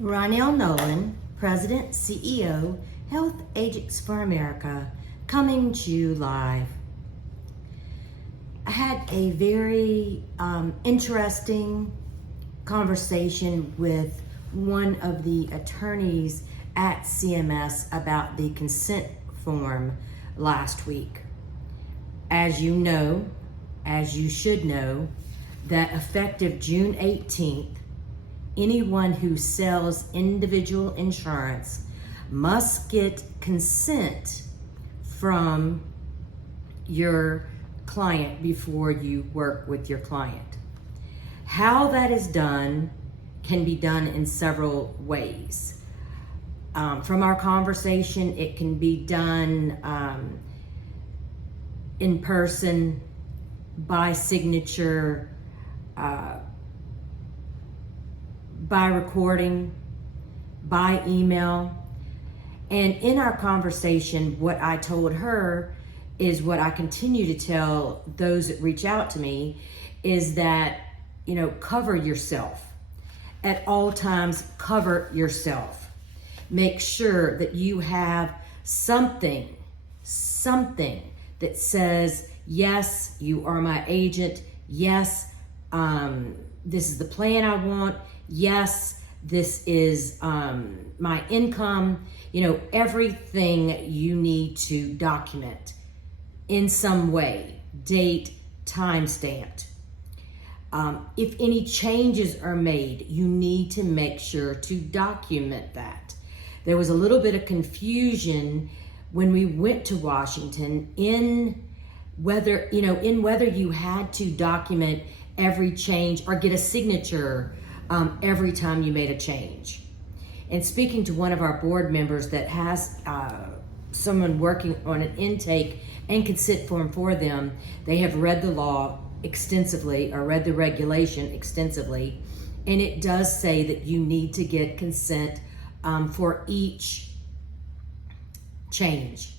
Ronell Nolan, President, CEO, Health Agents for America, coming to you live. I had a very interesting conversation with one of the attorneys at CMS about the consent form last week. As you know, as you should know, that effective June 18th, anyone who sells individual insurance must get consent from your client before you work with your client. How that is done can be done in several ways. From our conversation, it can be done in person, by signature, by recording, by email. And in our conversation, what I told her is what I continue to tell those that reach out to me is that, cover yourself. At all times, cover yourself. Make sure that you have something that says, yes, you are my agent. Yes, this is the plan I want. Yes, this is my income. Everything you need to document in some way, date, time stamped. If any changes are made, you need to make sure to document that. There was a little bit of confusion when we went to Washington in whether you had to document every change or get a signature every time you made a change. And speaking to one of our board members that has someone working on an intake and consent form for them, they have read the law extensively or read the regulation extensively, and it does say that you need to get consent for each change.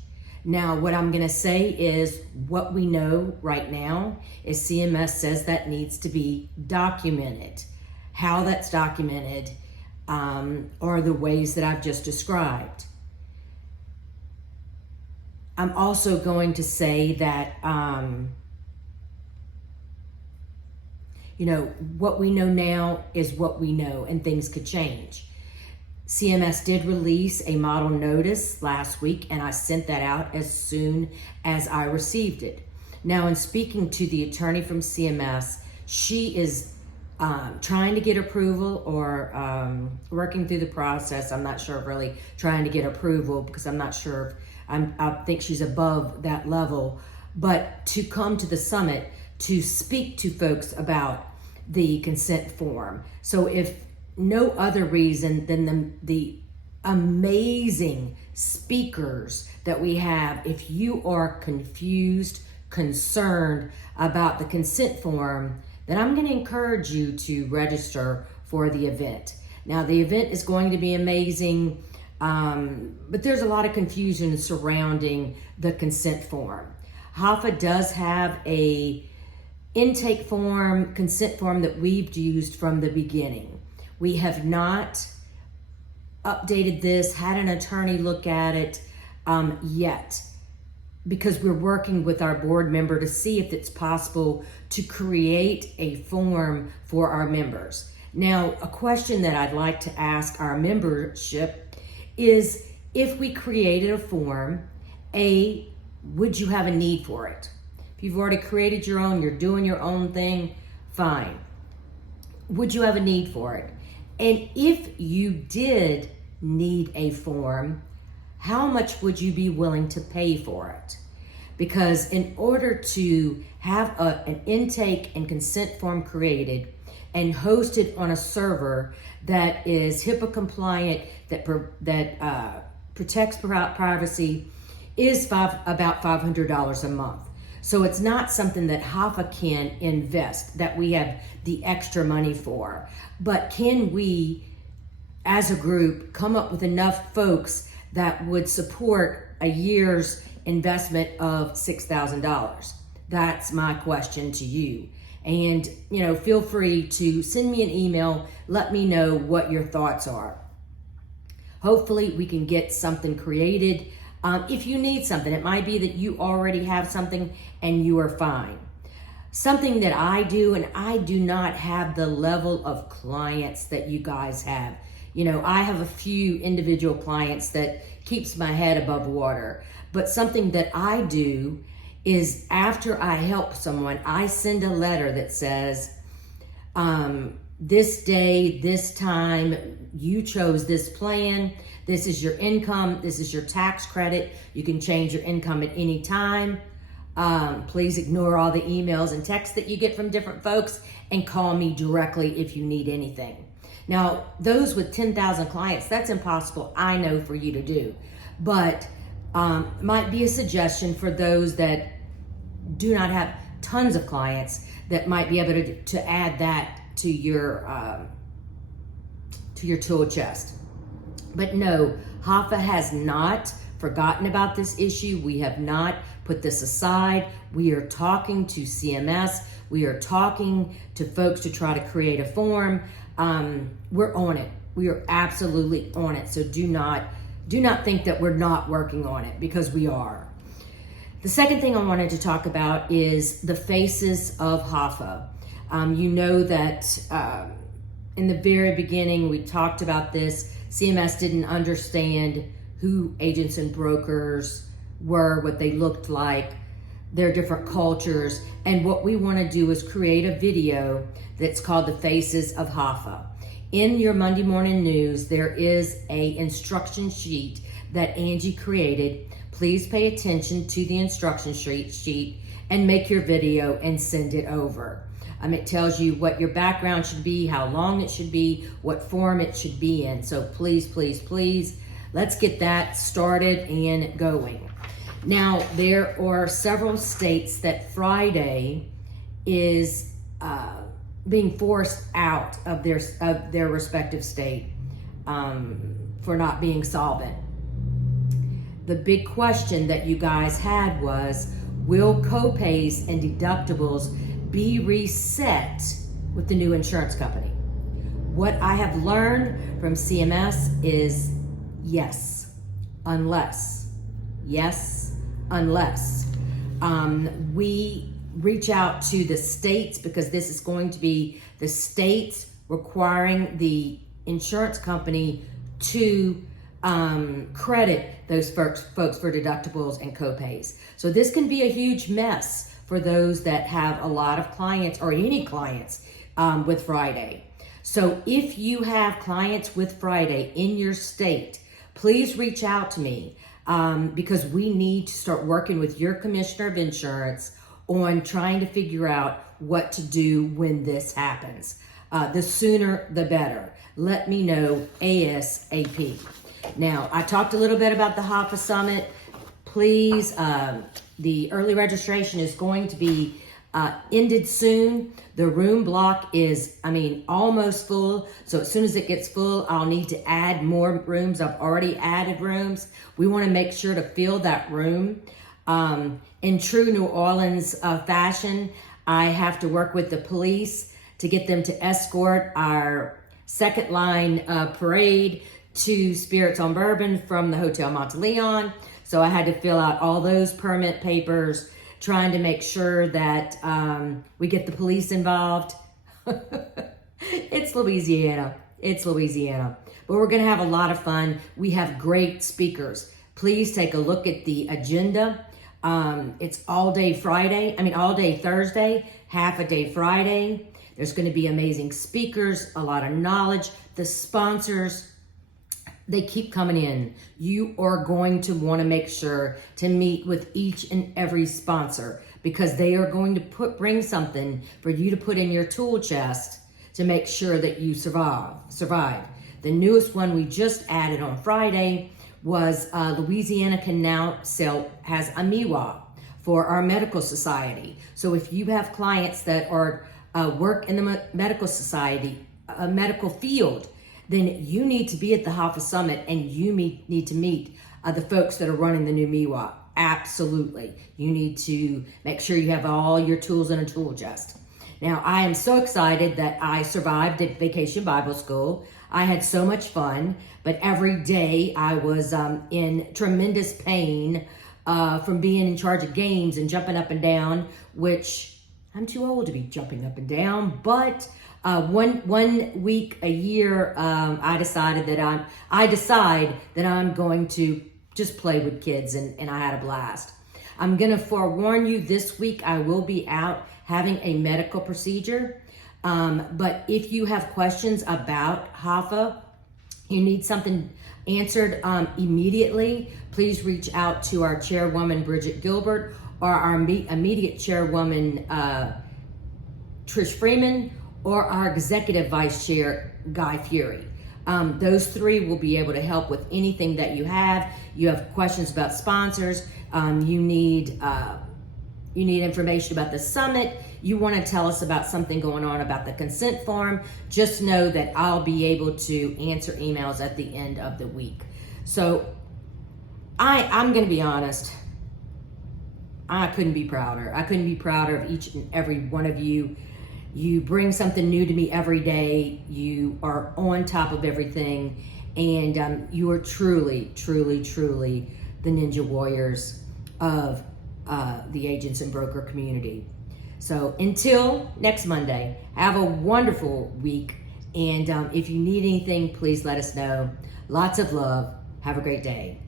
Now, what I'm going to say is what we know right now is CMS says that needs to be documented. How that's documented are the ways that I've just described. I'm also going to say that, what we know now is what we know, and things could change. CMS did release a model notice last week, and I sent that out as soon as I received it. Now, in speaking to the attorney from CMS, she is trying to get approval or working through the process. I'm not sure of really trying to get approval because I'm not sure I think she's above that level, but to come to the summit to speak to folks about the consent form. So if no other reason than the amazing speakers that we have, if you are confused, concerned about the consent form, then I'm going to encourage you to register for the event. Now, the event is going to be amazing, but there's a lot of confusion surrounding the consent form. HAFA does have a intake form, consent form that we've used from the beginning. We have not updated this, had an attorney look at it yet, because we're working with our board member to see if it's possible to create a form for our members. Now, a question that I'd like to ask our membership is, if we created a form, would you have a need for it? If you've already created your own, you're doing your own thing, fine. Would you have a need for it? And if you did need a form, how much would you be willing to pay for it? Because in order to have an intake and consent form created and hosted on a server that is HIPAA compliant, that protects privacy, is about $500 a month. So it's not something that HAFA can invest, that we have the extra money for. But can we, as a group, come up with enough folks that would support a year's investment of $6,000? That's my question to you. And, feel free to send me an email. Let me know what your thoughts are. Hopefully we can get something created. If you need something, it might be that you already have something and you are fine. Something that I do, and I do not have the level of clients that you guys have. You know, I have a few individual clients that keeps my head above water. But something that I do is after I help someone, I send a letter that says, this day, this time, you chose this plan. This is your income. This is your tax credit. You can change your income at any time. Please ignore all the emails and texts that you get from different folks and call me directly if you need anything. Now, those with 10,000 clients, that's impossible, I know, for you to do. But might be a suggestion for those that do not have tons of clients that might be able to add that to your tool chest. But no, HAFA has not forgotten about this issue. We have not put this aside. We are talking to CMS. We are talking to folks to try to create a form. We're on it. We are absolutely on it. So do not think that we're not working on it, because we are. The second thing I wanted to talk about is the faces of HAFA. You know that in the very beginning we talked about this. CMS didn't understand who agents and brokers were, what they looked like, their different cultures. And what we want to do is create a video that's called The Faces of HAFA. In your Monday morning news, there is a instruction sheet that Angie created. Please pay attention to the instruction sheet and make your video and send it over. It tells you what your background should be, how long it should be, what form it should be in. So please, please, please, let's get that started and going. Now, there are several states that Friday is being forced out of their respective state for not being solvent. The big question that you guys had was, will copays and deductibles be reset with the new insurance company? What I have learned from CMS is yes, unless. Yes, unless. We reach out to the states, because this is going to be the states requiring the insurance company to credit those folks for deductibles and copays. So this can be a huge mess for those that have a lot of clients, or any clients with Friday. So if you have clients with Friday in your state, please reach out to me, because we need to start working with your commissioner of insurance on trying to figure out what to do when this happens. The sooner, the better. Let me know ASAP. Now, I talked a little bit about the HAFA Summit. Please, the early registration is going to be ended soon. The room block is, almost full. So as soon as it gets full, I'll need to add more rooms. I've already added rooms. We want to make sure to fill that room. In true New Orleans fashion, I have to work with the police to get them to escort our second line parade to Spirits on Bourbon from the Hotel Monteleon. So I had to fill out all those permit papers, trying to make sure that we get the police involved. It's Louisiana. It's Louisiana. But we're going to have a lot of fun. We have great speakers. Please take a look at the agenda. It's all day Thursday, half a day Friday. There's going to be amazing speakers, a lot of knowledge. The sponsors, they keep coming in. You are going to want to make sure to meet with each and every sponsor, because they are going to bring something for you to put in your tool chest to make sure that you survive. The newest one we just added on Friday was Louisiana can now has a MIWA for our medical society. So if you have clients that are work in the medical society, medical field, then you need to be at the HAFA Summit, and you need to meet the folks that are running the new MIWA. Absolutely. You need to make sure you have all your tools in a tool chest. Now, I am so excited that I survived at Vacation Bible School. I had so much fun, but every day I was in tremendous pain from being in charge of games and jumping up and down, which I'm too old to be jumping up and down. But one week a year, I decide that I'm going to just play with kids, and I had a blast. I'm gonna forewarn you, this week I will be out having a medical procedure. But if you have questions about HAFA, you need something answered immediately, please reach out to our chairwoman, Bridget Gilbert, or our immediate chairwoman, Trish Freeman, or our executive vice chair, Guy Fury. Those three will be able to help with anything that you have. You have questions about sponsors, you need information about the summit, you want to tell us about something going on about the consent form, just know that I'll be able to answer emails at the end of the week. So I'm going to be honest, I couldn't be prouder. I couldn't be prouder of each and every one of you. You bring something new to me every day. You are on top of everything, and you are truly, truly, truly the ninja warriors of the agents and broker community. So until next Monday, have a wonderful week. And if you need anything, please let us know. Lots of love. Have a great day.